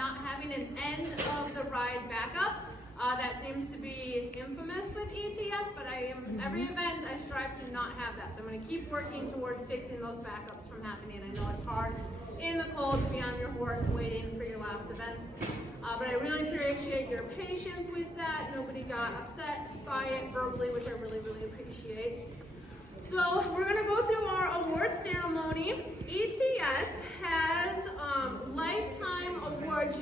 not having an end of the ride backup. That seems to be infamous with ETS, but every event I strive to not have that. So I'm going to keep working towards fixing those backups from happening. I know it's hard in the cold to be on your horse waiting for your last events. But I really appreciate your patience with that. Nobody got upset by it verbally, which I really, really appreciate. So we're going to go through our award ceremony. ETS has lifetime awards.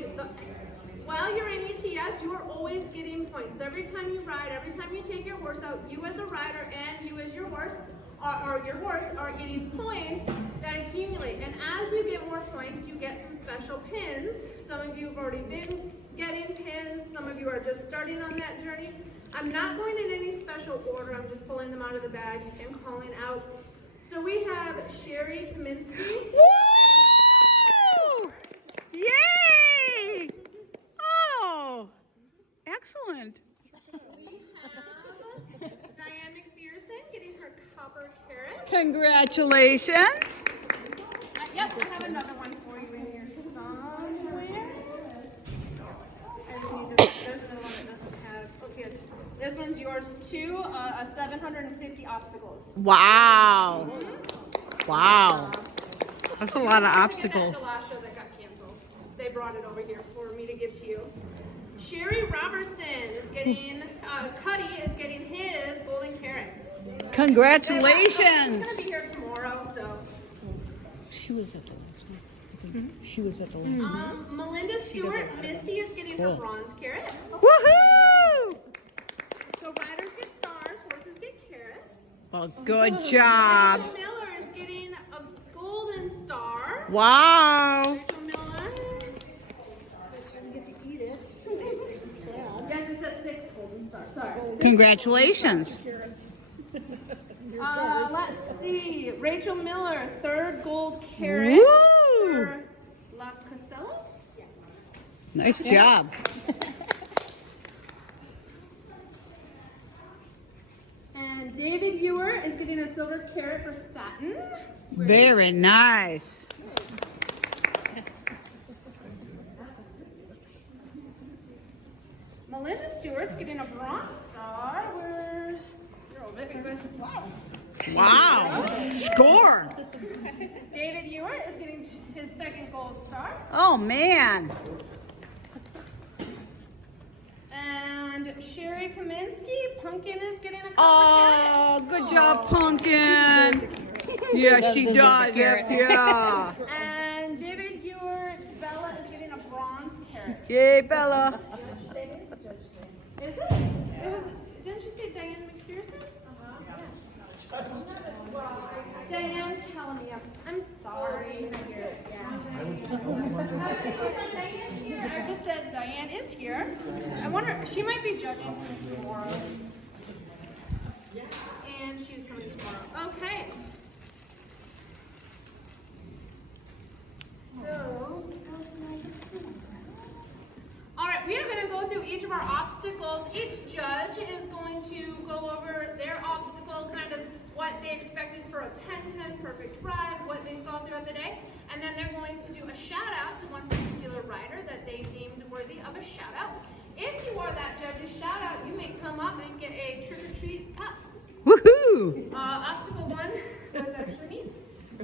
While you're in ETS, you are always getting points. Every time you ride, every time you take your horse out, you as a rider and you as your horse, or your horse, are getting points that accumulate. And as you get more points, you get some special pins. Some of you have already been getting pins. Some of you are just starting on that journey. I'm not going in any special order. I'm just pulling them out of the bag and calling out. So we have Sherry Kaminsky. Woo! Yay! Oh, excellent. We have Diane McPherson getting her copper carrot. Congratulations. Yep, I have another one for you in here somewhere. I just need there's another one that doesn't have. Okay, this one's yours too. 750 obstacles. Wow. Wow. That's a lot of At obstacles. the last show that got canceled, they brought it over here for me to give to you. Sherry Robertson is getting. Cuddy is getting his golden carrot. Congratulations. She's gonna be here tomorrow, so. She was at the last one. She was at the last one. Melinda Stewart, Missy is getting her bronze carrot. Woohoo! So riders get stars, horses get carrots. Well, good job. Rachel Miller is getting a golden star. Wow. Rachel Miller. Yes, it says 6 golden stars. Sorry. 6. Congratulations. Let's see. Rachel Miller, 3rd gold carrot. Woo! For La Casella. Nice job. And David Ewer is getting a silver carrot for satin. Very nice. Melinda Stewart's getting a bronze star. Where's your old bit? Wow. Wow. Score. David Ewer is getting his 2nd gold star. Oh, man. And Sherry Kaminsky, Pumpkin is getting a copper Oh, good job, Pumpkin. Yeah, she does. Yeah. carrot. And David Ewer's Bella is getting a bronze carrot. Yay, Bella. Is it? It was. Didn't you say Diane McPherson? Diane Calamia. I'm sorry. I just said Diane is here. I wonder, she might be judging me tomorrow. And she's coming tomorrow. Okay. So, all right, we are going to go through each of our obstacles. Each judge is going to go over their obstacle, kind of what they expected for a 10-10 perfect ride, what they saw throughout the day, and then they're going to do a shout out to one particular rider that they deemed worthy of a shout out. If you are that judge's shout out, you may come up and get a trick-or-treat cup. Woohoo. Obstacle 1 was actually me.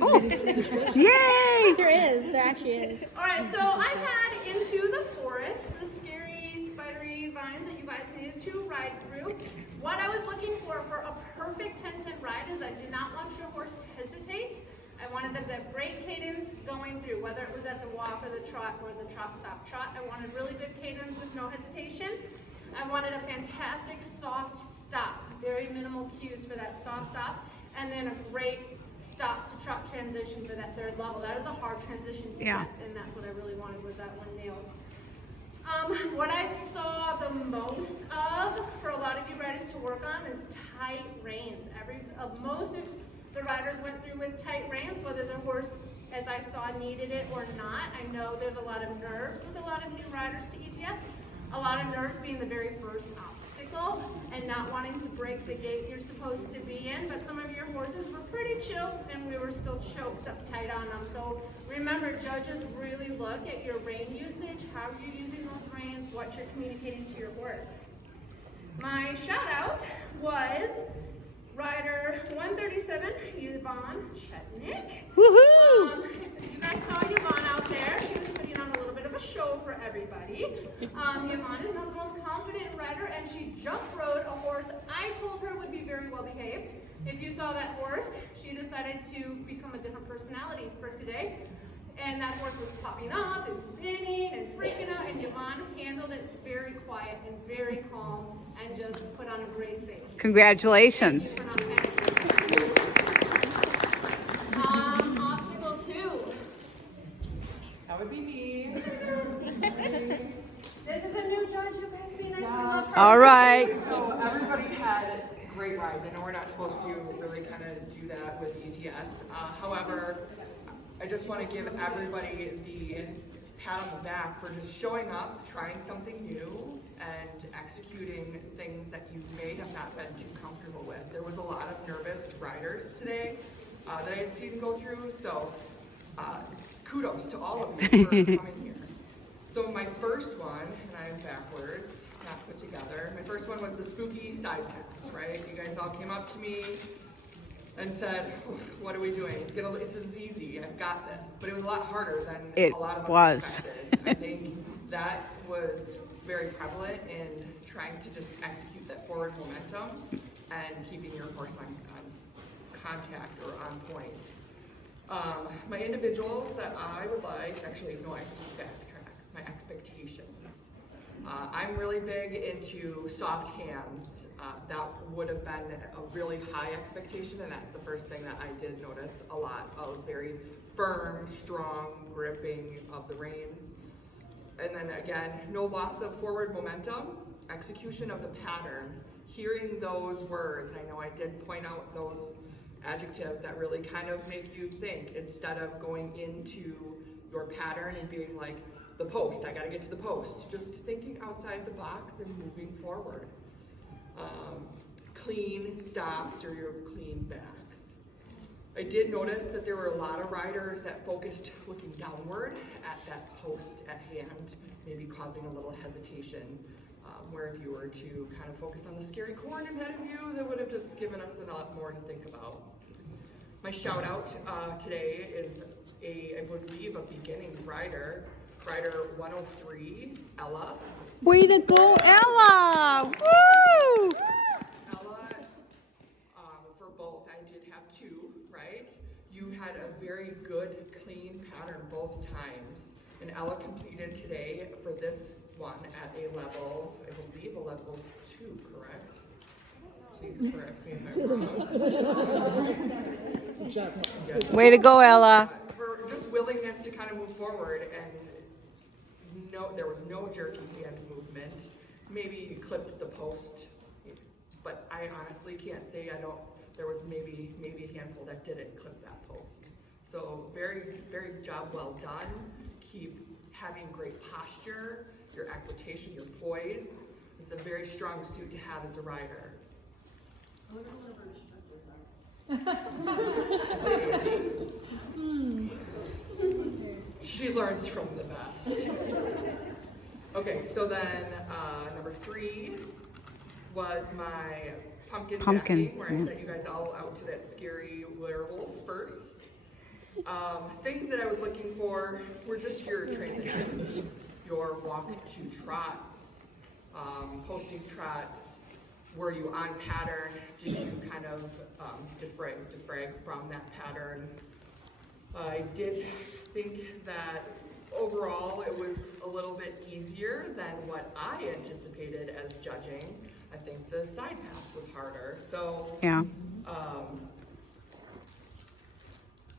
Oh, yay. There actually is. All right, so I had Into the Forest, the scary, spidery vines that you guys needed to ride through. What I was looking for a perfect 10-10 ride is I did not want your horse to hesitate. I wanted them to have great cadence going through, whether it was at the walk or the trot or the trot, stop, trot. I wanted really good cadence with no hesitation. I wanted a fantastic soft stop, very minimal cues for that soft stop, and then a great stop to trot transition for that 3rd level. That is a hard transition to get, and that's what I really wanted was that one nailed. What I saw the most of for a lot of you riders to work on is tight reins. Most of the riders went through with tight reins, whether their horse, as I saw, needed it or not. I know there's a lot of nerves with a lot of new riders to ETS. A lot of nerves being the very first obstacle and not wanting to break the gait you're supposed to be in, but some of your horses were pretty chill and we were still choked up tight on them. So remember, judges really look at your rein usage, how you're using those reins, what you're communicating to your horse. My shout out was rider 137, Yvonne Chetnik. Woohoo! You guys saw Yvonne out there. She was putting on a little bit of a show for everybody. Yvonne is not the most confident rider, and she jump rode a horse I told her would be very well behaved. If you saw that horse, she decided to become a different personality for today. And that horse was popping up and spinning and freaking out, and Yvonne handled it very quiet and very calm and just put on a great face. Congratulations. Obstacle 2. That would be me. This is a new judge. You guys be nice. We love her. All right. So everybody had great rides. I know we're not supposed to really kind of do that with ETS. However, I just want to give everybody the pat on the back for just showing up, trying something new, and executing things that you may have not been too comfortable with. There was a lot of nervous riders today that I had seen go through, so kudos to all of you for coming here. So my first one, and I'm backwards, not put together, my first one was the spooky side pass, right? You guys all came up to me and said, what are we doing? This is easy, I've got this. But it was a lot harder than a lot of us expected. I think that was very prevalent in trying to just execute that forward momentum and keeping your horse on contact or on point. My individuals that I would like, actually, no, I have to backtrack, my expectations. I'm really big into soft hands. That would have been a really high expectation, and that's the first thing that I did notice a lot of very firm, strong gripping of the reins. And then again, no loss of forward momentum, execution of the pattern, hearing those words. I know I did point out those adjectives that really kind of make you think instead of going into your pattern and being like, the post, I gotta get to the post. Just thinking outside the box and moving forward. Clean stops or your clean backs. I did notice that there were a lot of riders that focused looking downward at that post at hand, maybe causing a little hesitation, where if you were to kind of focus on the scary corn ahead of you, that would have just given us a lot more to think about. My shout out today is I believe a beginning rider 103, Ella. Way to go, Ella! Woo! Ella, for both, I did have two, right? You had a very good, clean pattern both times. And Ella completed today for this one at a level, I believe a level 2, correct? Please correct me if I'm wrong. Good job. Way to go, Ella. For just willingness to kind of move forward, and there was no jerky hand movement. Maybe you clipped the post, but I honestly can't say there was maybe a handful that didn't clip that post. So very, very job well done. Keep having great posture, your equitation, your poise. It's a very strong suit to have as a rider. She learns from the best. Okay, so then number 3 was my pumpkin backing, where I sent you guys all out to that scary werewolf first. Things that I was looking for were just your transitions, your walk to trots, posting trots. Were you on pattern? Did you kind of defrag from that pattern? I did think that overall it was a little bit easier than what I anticipated as judging. I think the side pass was harder. So yeah.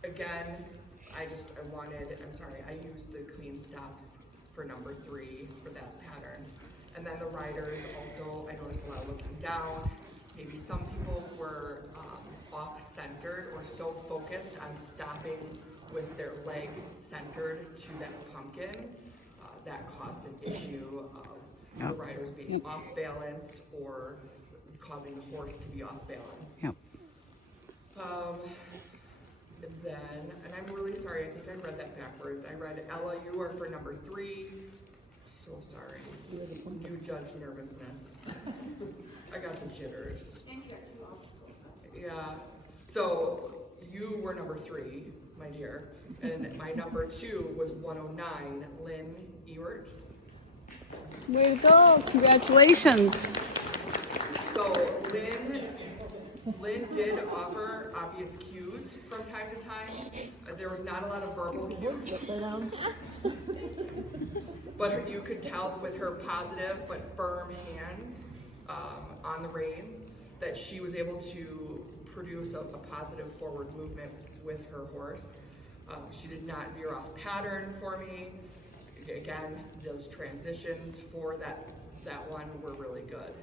Again, I used the clean stops for number 3 for that pattern. And then the riders also, I noticed a lot of looking down. Maybe some people were off-centered or so focused on stopping with their leg centered to that pumpkin. That caused an issue of the riders being off balance or causing the horse to be off balance. Yep. Then, and I'm really sorry, I think I read that backwards. I read Ella, you are for number 3. So sorry. New judge nervousness. I got the jitters. And you got 2 obstacles. Yeah. So you were number 3, my dear, and my number 2 was 109, Lynn Ewert. Way to go. Congratulations. So Lynn did offer obvious cues from time to time. There was not a lot of verbal cues. But you could tell with her positive but firm hand on the reins that she was able to produce a positive forward movement with her horse. She did not veer off pattern for me. Again, those transitions for that one were really good.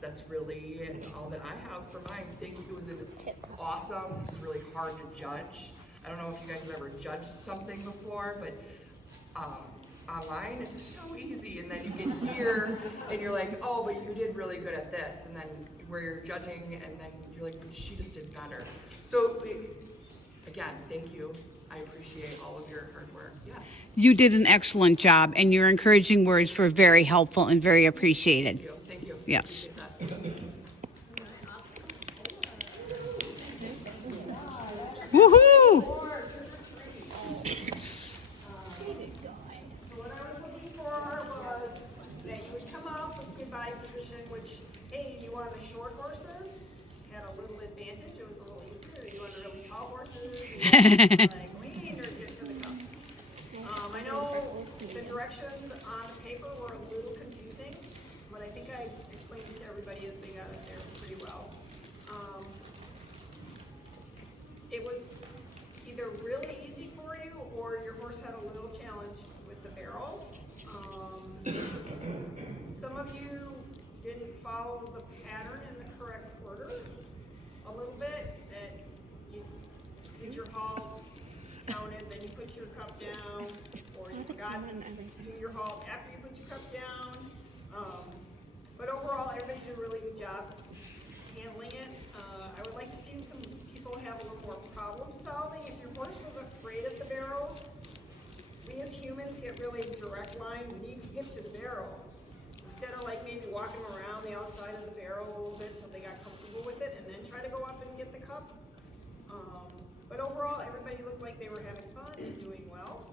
That's really all that I have for mine. I think it was awesome. This is really hard to judge. I don't know if you guys have ever judged something before, but online it's so easy. And then you get here and you're like, oh, but you did really good at this. And then where you're judging and then you're like, she just did better. So again, thank you. I appreciate all of your hard work. Yeah. You did an excellent job, and your encouraging words were very helpful and very appreciated. Thank you. Thank you. Yes. Woohoo! What I was looking for was that you would come up with skid body position, which, hey, you wanted the short horses, had a little advantage, it was a little easier. You wanted the really tall horses, you wanted like lean or just for the cups. I know the directions on the paper were a little confusing, but I think I explained it to everybody as they got it there pretty well. It was either really easy for you or your horse had a little challenge with the barrel. Some of you didn't follow the pattern in the correct order a little bit, that you did your halt, counted, then you put your cup down, or you forgot to do your halt after you put your cup down. But overall, everybody did a really good job handling it. I would like to see some people have a little more problem solving. If your horse was afraid of the barrel, we as humans get really direct line. We need to get to the barrel. Instead of like maybe walking around the outside of the barrel a little bit until they got comfortable with it and then try to go up and get the cup. But overall, everybody looked like they were having fun and doing well.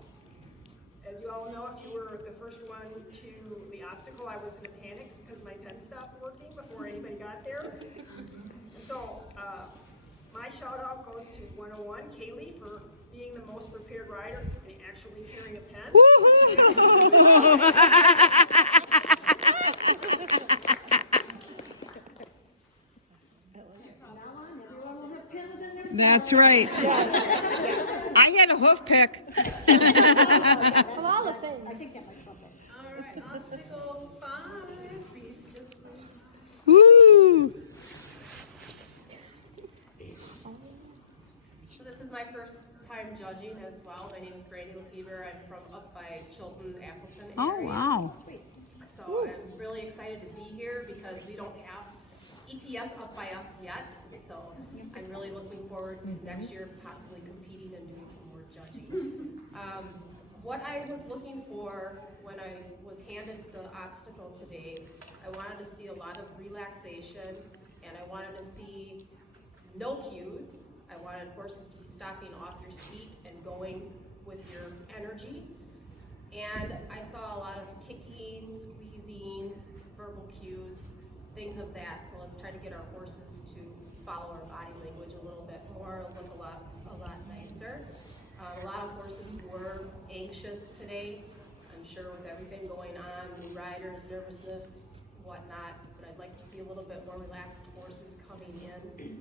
As you all know, if you were the first one to the obstacle, I was in a panic because my pen stopped working before anybody got there. And so, my shout out goes to 101, Kaylee, for being the most prepared rider and actually carrying a pen. That's right. I had a hoof pick. Of all the things. I think that might come up. All right, obstacle 5. Please. Woo! So this is my first time judging as well. My name is Brandy Lefevre. I'm from up by Chilton, Appleton Oh, area. wow. So I'm really excited to be here because we don't have ETS up by us yet. So I'm really looking forward to next year possibly competing and doing some more judging. What I was looking for when I was handed the obstacle today, I wanted to see a lot of relaxation and I wanted to see no cues. I wanted horses to be stopping off your seat and going with your energy. And I saw a lot of kicking, squeezing, verbal cues, things of that. So let's try to get our horses to follow our body language a little bit more, look a lot nicer. A lot of horses were anxious today. I'm sure with everything going on, new riders, nervousness, whatnot, but I'd like to see a little bit more relaxed horses coming in.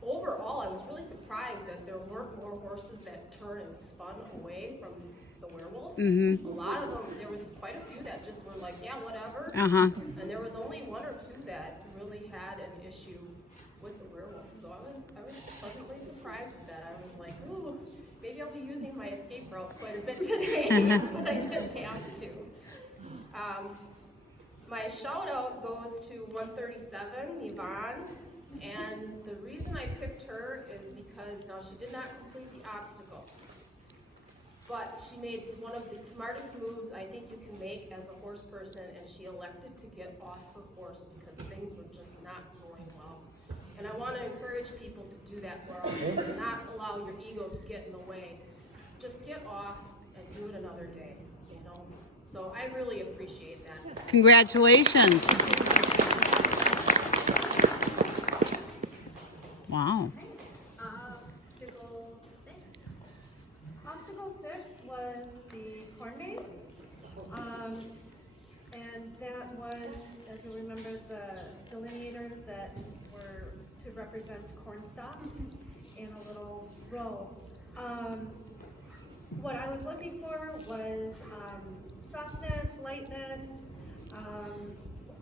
Overall, I was really surprised that there weren't more horses that turned and spun away from the werewolf. Mm-hmm. A lot of them, there was quite a few that just were like, yeah, whatever. Uh-huh. And there was only 1 or 2 that really had an issue with the werewolf. So I was pleasantly surprised with that. I was like, ooh, maybe I'll be using my escape route quite a bit today, but I didn't have to. My shout out goes to 137, Yvonne, and the reason I picked her is because now she did not complete the obstacle, but she made one of the smartest moves I think you can make as a horse person, and she elected to get off her horse because things were just not going well. And I want to encourage people to do that more often, not allow your ego to get in the way. Just get off and do it another day, you know? So I really appreciate that. Congratulations. Wow. Obstacle 6 was the corn maze. And that was, as you remember, the delineators that were to represent corn stalks in a little row. What I was looking for was softness, lightness,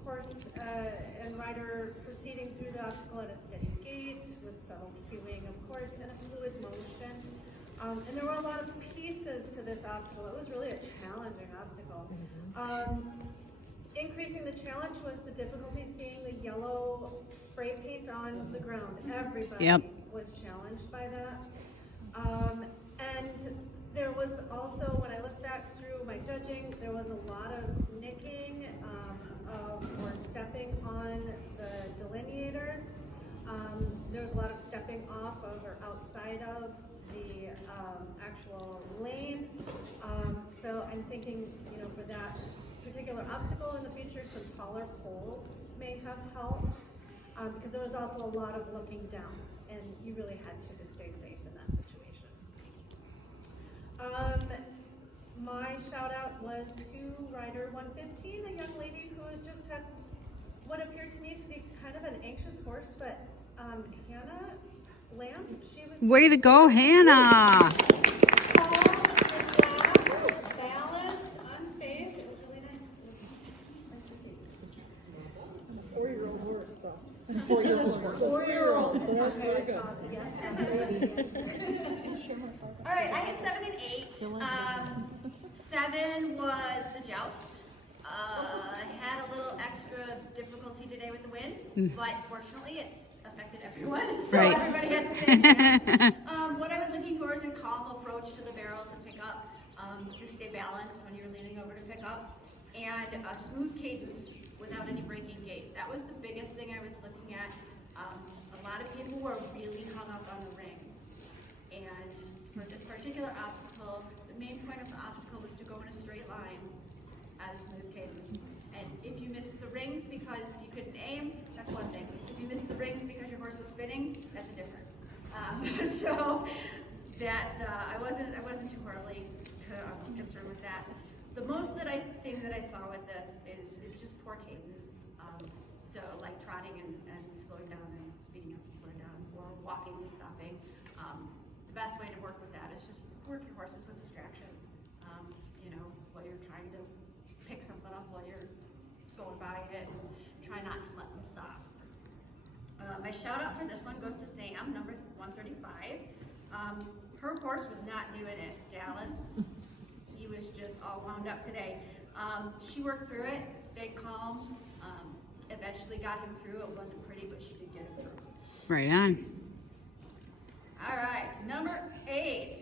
horse and rider proceeding through the obstacle at a steady gait with subtle cueing, of course, and a fluid motion. And there were a lot of pieces to this obstacle. It was really a challenging obstacle. Increasing the challenge was the difficulty seeing the yellow spray paint on the ground. Everybody was challenged by that. And there was also, when I looked back through my judging, there was a lot of nicking or stepping on the delineators. There was a lot of stepping off of or outside of the actual lane. So I'm thinking, you know, for that particular obstacle in the future, some taller poles may have helped, because there was also a lot of looking down, and you really had to stay safe in that situation. My shout out was to rider 115, a young lady who just had what appeared to me to be kind of an anxious horse, but Hannah Lamb, she was— Way to go, Hannah. Balanced, unfazed. It was really nice. Nice to see. 4-year-old horse, so. 4-year-old horse. 4-year-old. Okay, I saw it. Yeah. All right, I had 7 and 8. 7 was the joust. I had a little extra difficulty today with the wind, but fortunately it affected everyone, so everybody had the same chance. What I was looking for is a calm approach to the barrel to pick up, to stay balanced when you're leaning over to pick up, and a smooth cadence without any breaking gait. That was the biggest thing I was looking at. A lot of people were really hung up on the rings, and for this particular obstacle, the main point of the obstacle was to go in a straight line at a smooth cadence. And if you missed the rings because you couldn't aim, that's one thing. If you missed the rings because your horse was spinning, that's different. So that I wasn't too horribly concerned with that. The most thing that I saw with this is just poor cadence. So like trotting and slowing down and speeding up and slowing down, or walking and stopping. The best way to work with that is just work your horses with distractions. You know, while you're trying to pick something up while you're going by it, and try not to let them stop. My shout out for this one goes to Sam, number 135. Her horse was not doing it. Dallas, he was just all wound up today. She worked through it, stayed calm, eventually got him through. It wasn't pretty, but she did get him through. Right on. All right, number 8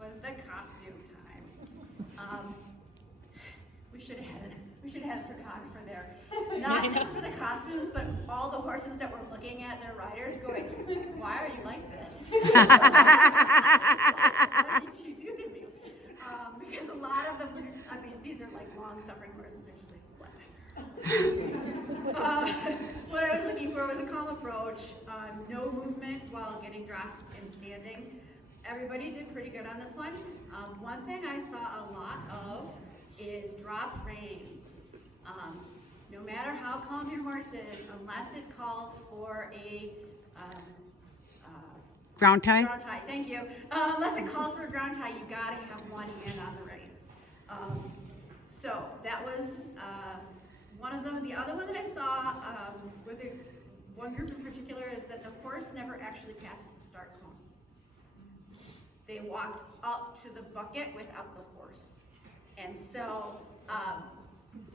was the costume time. We should have had a photographer there. Not just for the costumes, but all the horses that were looking at their riders going, why are you like this? What did you do to me? Because a lot of them, I mean, these are like long-suffering horses. They're just like, what? What I was looking for was a calm approach, no movement while getting dressed and standing. Everybody did pretty good on this one. One thing I saw a lot of is drop reins. No matter how calm your horse is, unless it calls for a Ground tie? ground tie, thank you. Unless it calls for a ground tie, you gotta have one hand on the reins. So that was one of them. The other one that I saw with one group in particular is that the horse never actually passed the start cone. they walked up to the bucket without the horse. And so,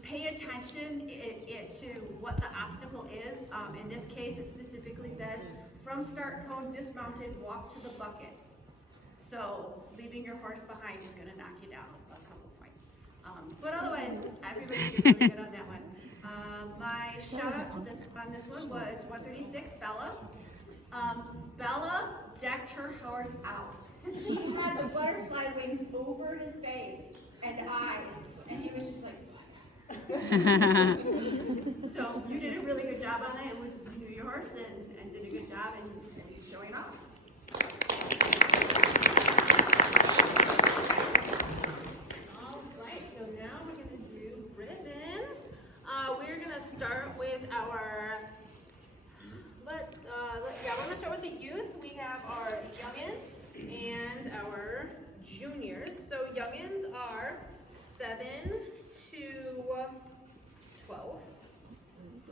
pay attention to what the obstacle is. In this case, it specifically says, from start cone dismounted, walk to the bucket. So leaving your horse behind is gonna knock you down a couple points. But otherwise, everybody did really good on that one. My shout out to this on this one was 136 Bella. Bella decked her horse out. She had the butterfly wings over his face and eyes, and he was just like, so you did a really good job on it. It was, you knew your horse and did a good job, and he's showing off. All right, so now we're gonna do ribbons. We're gonna start with our, we're gonna start with the youth. We have our youngins and our juniors. So youngins are 7 to 12.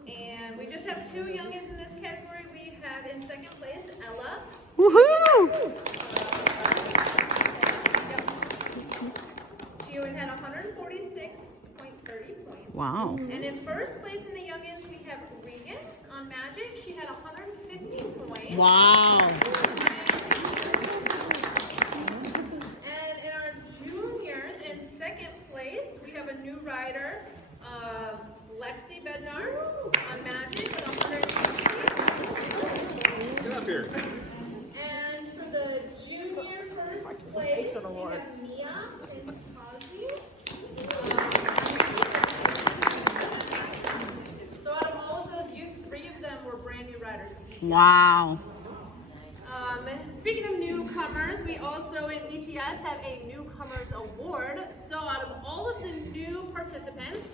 And we just have 2 youngins in this category. We have in second place, Ella. Woohoo! She would had 146.30 points. Wow. And in first place in the youngins, we have Regan on Magic. She had 150 points. Wow. And in our juniors, in second place, we have a new rider, Lexi Bednar on Magic with 160. Get up here. And for the junior first place, we have Mia and Tazi. So out of all of those youth, 3 of them were brand new riders to ETS. Wow. Speaking of newcomers, we also in ETS have a Newcomers Award. So out of all of the new participants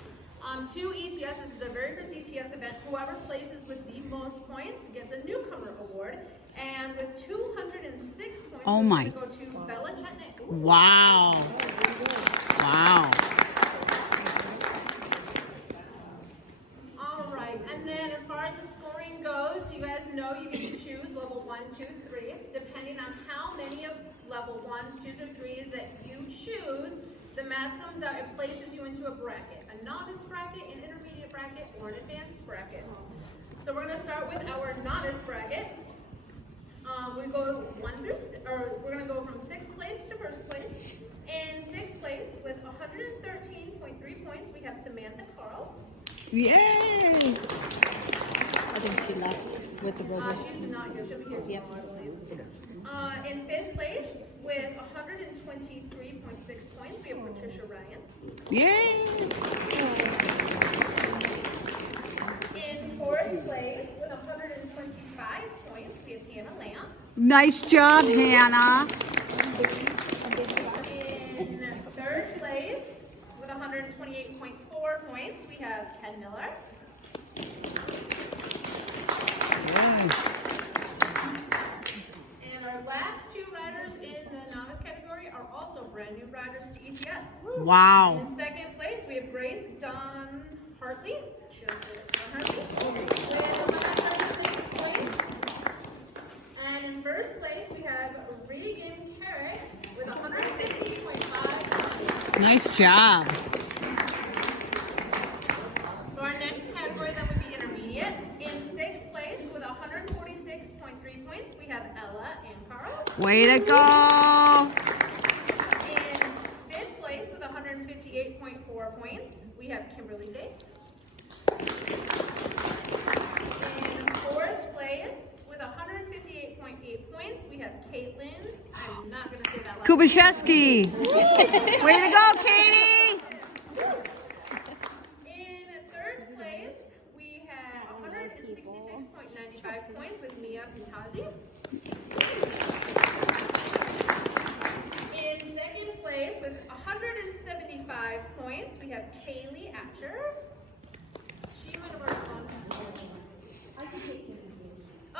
to ETS, this is the very first ETS event, whoever places with the most points gets a Newcomer Award. And with 206 points, Oh it's my. gonna go to Bella Chetnik. Wow. Wow. All right, and then as far as the scoring goes, you guys know you get to choose level 1, 2, 3. Depending on how many of level 1s, 2s, or 3s that you choose, the math comes out and places you into a bracket. A novice bracket, an intermediate bracket, or an advanced bracket. So we're gonna start with our novice bracket. We go we're gonna go from 6th place to 1st place. In 6th place with 113.3 points, we have Samantha Carls. Yay! I think she left with the robot. She's not here, she'll be here tomorrow, I believe. In 5th place with 123.6 points, we have Patricia Ryan. Yay! In 4th place with 125 points, we have Hannah Lamb. Nice job, Hannah. In 3rd place with 128.4 points, we have Ken Miller. And our last 2 riders in the novice category are also brand new riders to ETS. Wow. In 2nd place, we have Grace Dawn Hartley. With 136 points. And in 1st place, we have Regan Carrick with 150.5 points. Nice job. So our next category then would be intermediate. In 6th place with 146.3 points, we have Ella Ankara. Way to go. In 5th place with 158.4 points, we have Kimberly Day. In 4th place with 158.8 points, we have Caitlin. I'm not going to say that last name. Kubashevsky. Way to go, Katie. In 3rd place, we have 166.95 points with Mia Pitazi. In 2nd place with 175 points, we have Kaylee Atcher. She might have already gone.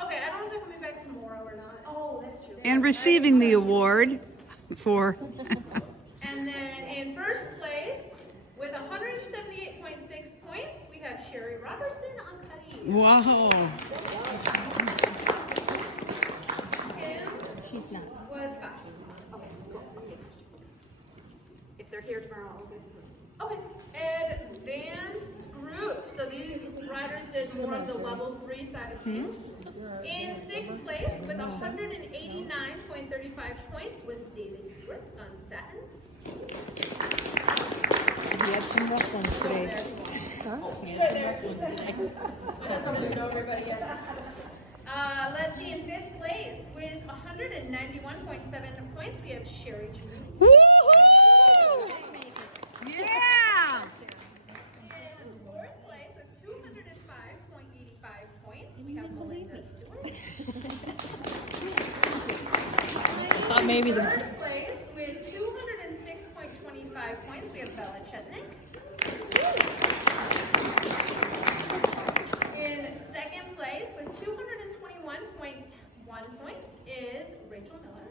Okay, I don't know if they're coming back tomorrow or not. Oh, that's true. And receiving the award for. And then in 1st place with 178.6 points, we have Sherry Robertson on Cuddy. Wow. Kim She's not. was 5. Okay, cool, I'll take it. If they're here tomorrow, I'll get it. Okay, advanced group. So these riders did more of the level 3 side of things. In 6th place with 189.35 points was David Hewitt on satin. He had some rough ones today. Let's see, in 5th place with 191.7 points, we have Sherry Jones. Woohoo! Yeah! In 4th place with 205.85 points, we have Melinda Stewart. Thought maybe In the 3rd place with 206.25 points, we have Bella Chetnik. In 2nd place with 221.1 points is Rachel Miller.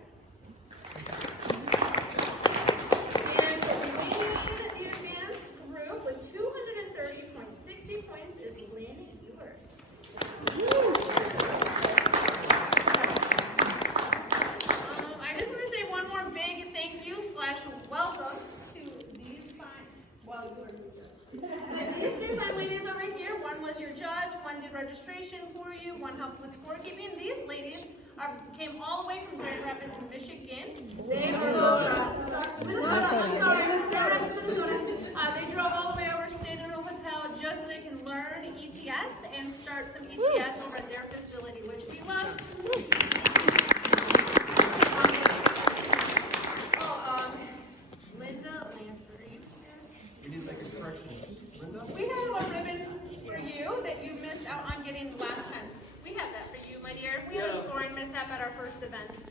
And leading the advanced group with 230.60 points is Lynn Ewers. I just want to say one more big thank you / welcome to these fine, these three fine ladies over here. One was your judge, one did registration for you, one helped with scorekeeping. These ladies came all the way from Grand Rapids, Michigan. They They drove all the way over, stayed in a hotel just so they can learn ETS and start some ETS over at their facility, which we love. Linda Lantry. We need like a correction. Linda? We have a ribbon for you that you missed out on getting last time. We have that for you, my dear. We had a scoring mishap at our first event.